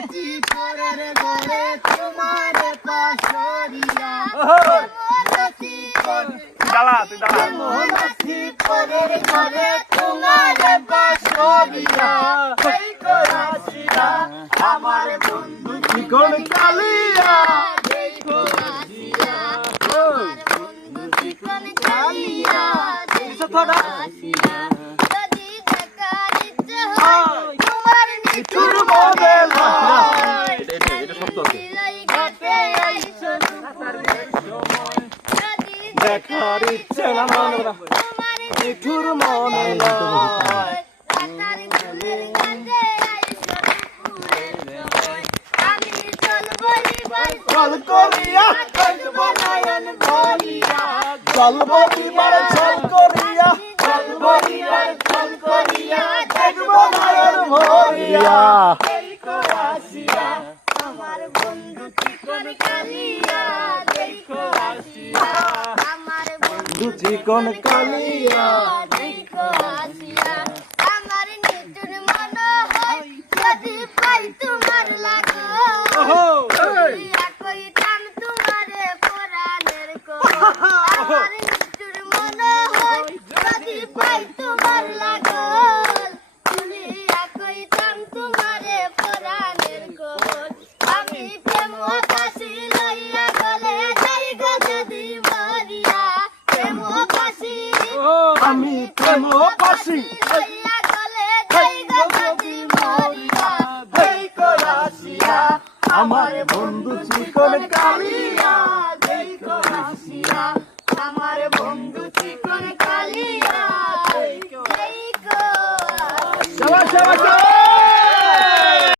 আছি পরের ঘরে তোমার পাশরিয়া আছি পরের ঘরে তোমার পাশরিয়া এই কোরাসিয়া আমার বন্ধু চিকন কালিয়া এই কোরাসিয়া আমার বন্ধু চিকন কালিয়া কোরাসিয়া যদি দেখার ইচ্ছে হয় তোমার নিঠুর মনে লয় এটা শব্দ আছে ঘাটে আইছো দুপুরের সময় যদি দেখার ইচ্ছে না তোমার নিঠুর মনে লয় কাটার ঘাটের ঘাটে আইছো দুপুরের সময় আমি চল বলিবার চল করিয়া চল নয়ন বলিয়া চল বলিবার চল করিয়া চল বলিবার চল করিয়া দেখব নয়ন ভরিয়া এই কোরাসিয়া আমার বন্ধু চিকন কালিয়া দেখো আসিয়া আমার বন্ধু চিকন কালিয়া দেখো আসিয়া আমার নিঠুর মন হয় যদি পাই তোমার লাগো কইতাম তোমারে পরাণের কো আমার নিঠুর মন হয় যদি পাই তোমার লাগো কইতাম তোমারে পরাণের কো আমি প্রেম কাশি লইয়া গলে যাই গো যদি মরিয়া প্রেম কাশি আমি প্রেম কাশি লইয়া গলে যাই গো যদি মরিয়া এই কোরাসিয়া আমার বন্ধু চিকন কালিয়া এই কোরাসিয়া আমার বন্ধু চিকন কালিয়া এই কোরাসিয়া